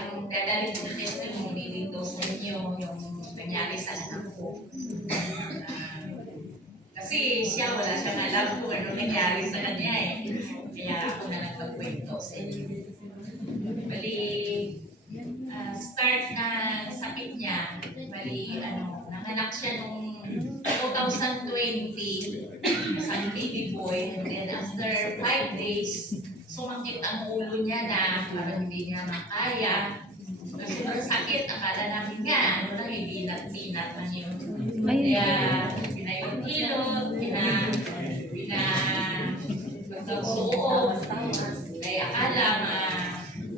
ang dadalhin ko na testimony dito sa inyo yung nangyari sa anak ko. Kasi siya wala siyang alam kung ano nangyari sa kanya eh. Kaya ako na nagpagkwento sa inyo. Bali, start na sakit niya, bali, nanganak siya nung 2020, isang baby boy, and then after 5 days, sumakit ang ulo niya na parang hindi niya makaya. Kasi sobrang sakit, akala namin nga, binat-binat man yun. Kaya, pinayot-ilot, pinagsuot, kaya akala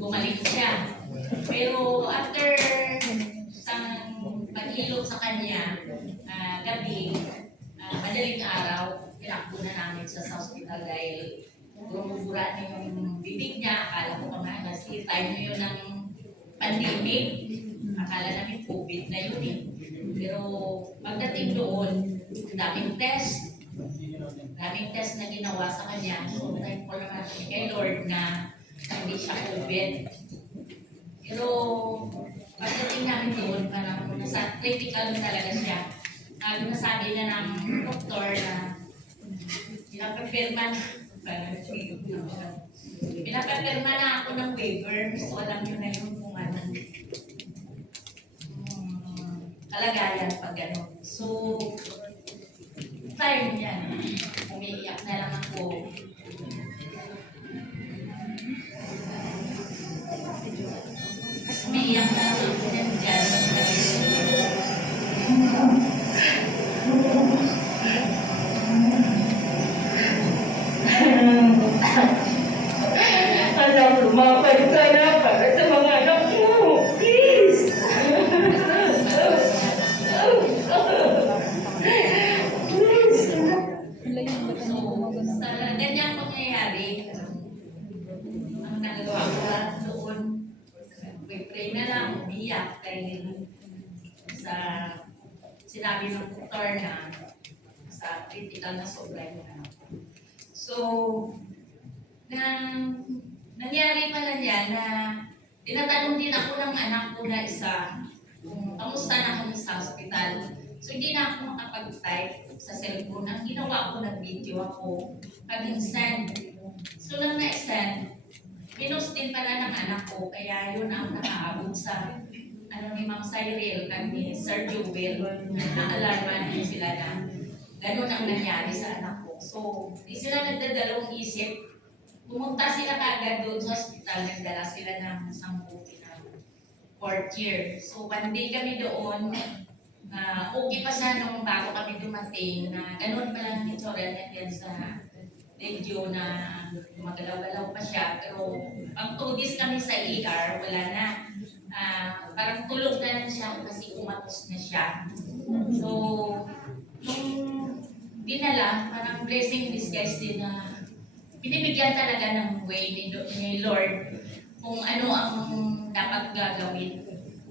gumaling siya. Pero after isang pag-ilot sa kanya, gabi, madaling araw, tinakbo na namin sa hospital dahil bumubura na yung bibig niya. Akala ko naman kasi time na yun ng pandemic. Akala namin COVID na yun eh. Pero pagdating doon, daming test na ginawa sa kanya. So, thankful naman kami kay Lord na hindi siya COVID. Pero pagdating namin doon, parang nasa critical talaga siya. Nasabi na ng doktor na pinapapirma na ako ng waiver. So alam nyo na yun kung ano kalagayan pag gano'n. So, time yan. Umiiyak na lang ako. Umiiyak na lang ako dyan. Anak, lumapad ka na para sa mga anak mo. Please. So, sa ganyang pangyayari, ang nagagawa ko lang doon, pray na lang, umiyak dahil sa sinabi ng doktor na sa critical na sobra yung anak ko. So, nangyari pala niya na tinatanong din ako ng anak ko na isa kung kamusta na kami sa hospital. So, hindi na ako makapag-type sa cellphone. Ang ginawa ko, nag-video ako, pag-send. So, lang na-send, pinost din pala ng anak ko, kaya yun ang nakaabot sa ni Ma'am Cyril at ni Sir Jewel, na-alarman din sila na ganun ang nangyari sa anak ko. So, di sila nagdadalawang isip. Pumunta sila kaagad doon sa hospital, nagdala sila ng isang buti na 4th year. So, one day kami doon, okay pa siya nung bago kami dumating, na ganun pa lang ni Torel yan sa video na magalaw-galaw pa siya. Pero, pag 2 days kami sa ER, wala na. Parang tulog na lang siya kasi umatos na siya. So, nung dinala, parang blessing in disguise din na binibigyan talaga ng way ni Lord kung ano ang dapat gagawin.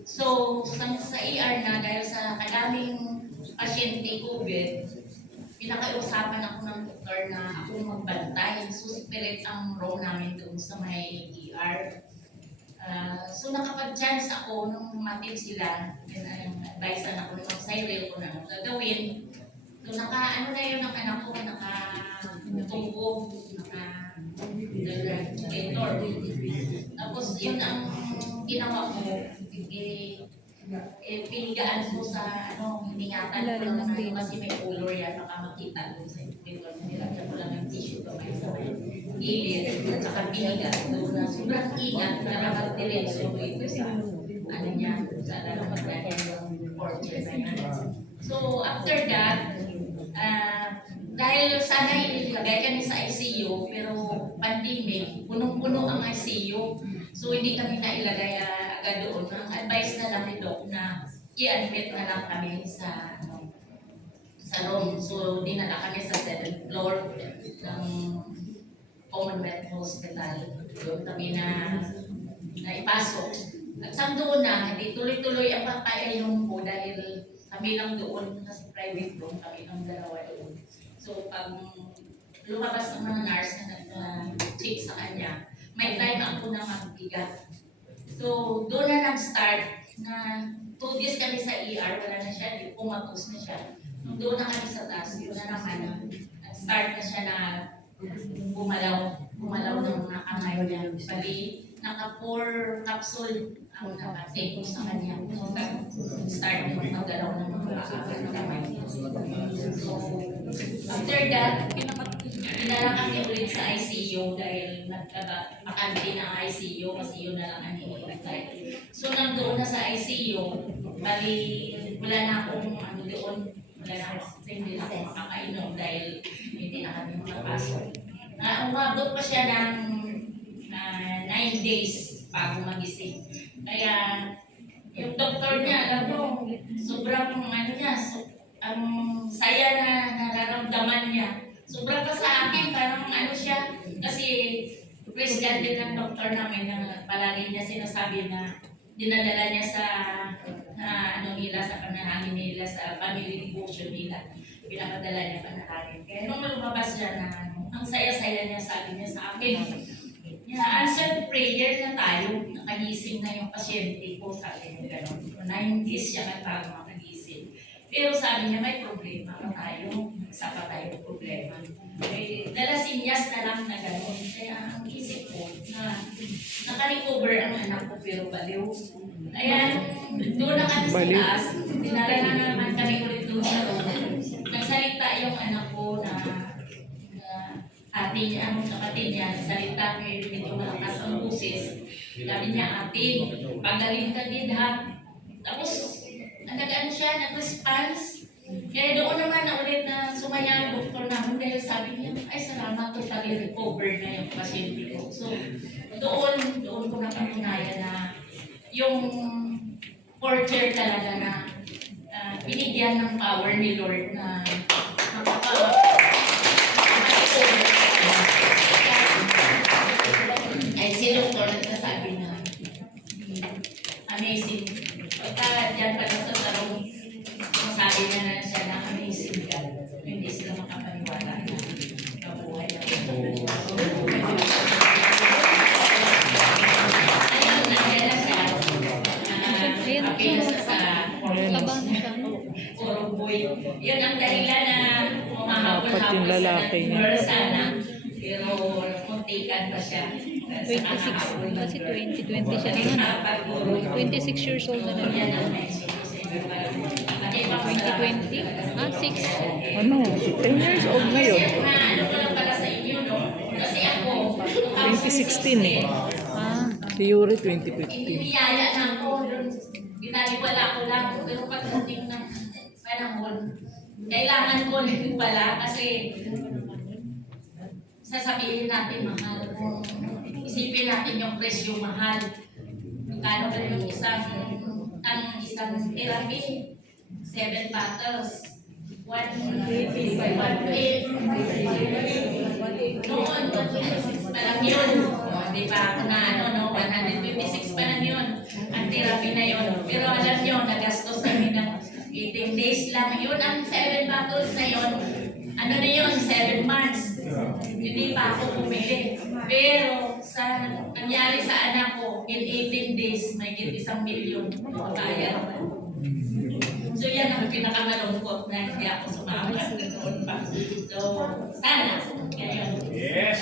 So, sa ER na, dahil sa kadaming pasyente COVID, pinakausapan ako ng doktor na ako magbantay. So, spirit ang role namin doon sa may ER. So, nakapag-chance ako nung humatid sila. Advice na ako ng Cyril kung ano gagawin. So, ano na yun ang anak ko, nakatunggo, naka-ventilator. Tapos, yun ang ginawa ko, pinigaan ko sa, hiningatan ko lang ng kasi may color yan, baka makita doon sa ventilator. Nilagyan ko lang ng tissue kamay sa may gilid, at saka pinigaan doon na sobrang ingat para mag-diretso ito sa, niya, sa lalakad niya yung portrait na yan. So, after that, dahil sana ilagay kami sa ICU, pero pandemic, punong-puno ang ICU. So, hindi kami nailagay agad doon. Ang advice na lang ni Doc na i-admit na lang kami sa room. So, dinala kami sa 7th floor ng Commonwealth Hospital. Doon kami na ipasok. At sa doon na, hindi tuloy-tuloy ang pagkainom ko dahil kami lang doon, kasi private room, kami lang dalawa doon. So, pag lumabas ang mga nurse na nag-check sa kanya, may time ako na magbigat. So, doon na nag-start na 2 days kami sa ER, wala na siya, pumatos na siya. Nung doon na kami sa taas, doon na naman, nag-start na siya na bumalaw ng mga kamay niya. Bali, naka-4 capsule ang naka-take ko sa kanya. So, start na magalaw ng mga kamay niya. So, after that, dinala kami ulit sa ICU dahil nagkabakante na ICU kasi yun na lang ang hinihintay. So, nandoon na sa ICU, bali, wala na akong ano doon, wala na akong hindi na ako makakainom dahil hindi na kami makapasok. Umabot pa siya ng 9 days bago magising. Kaya, yung doktor niya, alam mo, sobrang ano niya, ang saya na nararamdaman niya. Sobrang pa sa akin, parang ano siya, kasi Christian din ng doktor namin na palagi niya sinasabi na dinadala niya sa ano nila, sa panalangin nila, sa family devotion nila. Pinapadala niya panalangin. Kaya nung lumabas siya na ang saya-saya niya, sabi niya sa akin, answered prayer na tayo, nakagising na yung pasyente ko, sabi niya gano'n. 9 days siya bago makagising. Pero sabi niya, may problema pa tayo, isa pa tayong problema. Dalasinyas na lang na gano'n. Kaya ang isip ko na naka-recover ang anak ko pero baliw. Kaya doon na kami sa taas, dinala na naman kami ulit doon sa room. Nagsalita yung anak ko na ate niya, ang kapatid niya, salita ko yung medyo malakas ang busis. Sabi niya, ate, pagaling ka din ha. Tapos, nag-ano siya, nag-response. Kaya doon naman na ulit na sumaya ang doktor namin dahil sabi niya, ay salamat, totally recover na yung pasyente ko. So, doon ko napatunayan na yung porter talaga na binigyan ng power ni Lord na ay si doktor nagsasabi na amazing. Pagka dyan pa sa tarong, masabi na na siya na amazing ka. Hindi sila makapaniwala na mabuhay na. Ayun, nandiyan na siya. Apil na sa Puro boy. Yun ang dahilan na umahapon-hapon sa sana. Pero muntikan pa siya. 26, kasi 2020 siya naman. 26 years old na naman. 2020? 6. Ano? 10 years old ngayon. Ano ko lang pala sa inyo, no? Kasi ako, 2016 eh. Si Yuri 2015. iniyaya na ako. Binaliwala ko lang. Pero pagdating ng panahon, kailangan ko rin pala kasi sasabihin natin mahal. Isipin natin yung presyo mahal. Magkano ba yung isang therapy? 7 bottles. 180. Noon, 126 pa lang yun. Di ba? Na ano, no? 126 pa lang yun. Ang therapy na yun. Pero alam nyo, nagastos namin ng 18 days lang. Yun, ang 7 bottles na yun. Ano na yun? 7 months. Hindi pa ako pumili. Pero sa nangyari sa anak ko, in 18 days, may 1 milyon kaya. So yan ang pinakamalungkot na hindi ako sumama. So, sana. Ganyan. Yes.